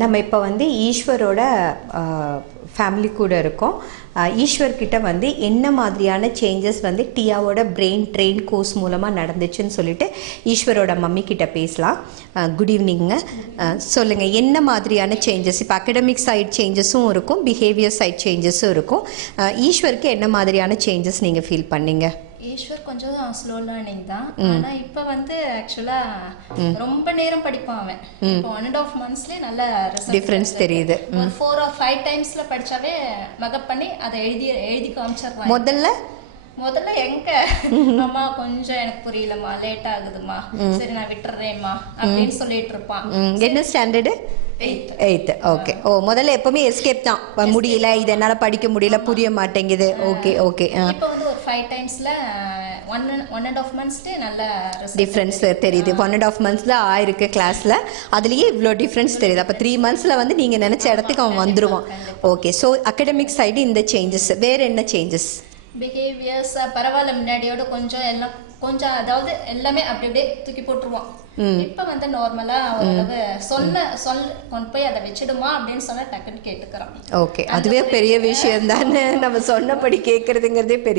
நம்ம இப்போ வந்து ஈஸ்வரோட ஃபேமிலி கூட இருக்கோம். ஈஸ்வர்கிட்ட வந்து என்ன மாதிரியான சேஞ்சஸ் வந்து டியாவோட பிரெயின் ட்ரெயின் கோர்ஸ் மூலமாக நடந்துச்சுன்னு சொல்லிட்டு ஈஸ்வரோட மம்மி கிட்ட பேசலாம். Good evening. சொல்லுங்கள், என்ன மாதிரியான சேஞ்சஸ்? இப்போ அகடமிக் சைட் சேஞ்சஸும் இருக்கும், பிஹேவியர் சைட் சேஞ்சஸும் இருக்கும். ஈஸ்வருக்கு என்ன மாதிரியான சேஞ்சஸ் நீங்கள் ஃபீல் பண்ணீங்க? ஈஸ்வர் கொஞ்சம் ஸ்லோ லேர்னிங் தான். ஆனா இப்ப வந்து ஆக்சுவலா ரொம்ப நேரம் படிப்பான் அவன். இப்போ 1.5 monthsலயே நல்ல டிஃபரன்ஸ் தெரியுது. ஒரு 4 or 5 டைம்ஸ்ல படிச்சாவே மகப் பண்ணி அதை எழுதி காமிச்சிடுறான். முதல்ல எங்க அம்மா கொஞ்சம் எனக்கு புரியலம்மா, லேட் ஆகுதுமா, சரி நான் விட்டுறேம்மா அப்படின்னு சொல்லிட்டு இருப்பான். என்ன ஸ்டாண்டர்டு? 8th. ஓகே. ஓ, முதல்ல எப்பவுமே எஸ்கேப் தான், முடியல, இது என்னால் படிக்க முடியல, புரிய மாட்டேங்குது. Okay okay. இப்போ வந்து ஒரு 5 டைம்ஸ்ல 1.5 months நல்ல டிஃப்ரென்ஸ் தெரியுது. 1.5 months தான் ஆயிருக்கு கிளாஸில், அதுலேயே இவ்வளோ டிஃப்ரென்ஸ் தெரியுது. அப்போ 3 monthsல வந்து நீங்கள் நினச்ச இடத்துக்கு அவன் வந்துடுவான். ஓகே. ஸோ அகடமிக் சைடு இந்த சேஞ்சஸ். வேறு என்ன சேஞ்சஸ்? பிஹேவியர்ஸ் பரவாயில்ல, முன்னாடியோட கொஞ்சம் அதாவது எல்லாமே அப்படி அப்படியே தூக்கி போட்டுருவான். இப்ப வந்து நார்மலா ஓரளவு சொல் கொண்டு போய் அதை வச்சிடுமா அப்படின்னு சொன்னா டக்குன்னு கேட்டுக்கிறான். ஓகே, அதுவே பெரிய விஷயம் தானே. நம்ம சொன்னபடி கேட்கறதுங்கிறதே பெரிய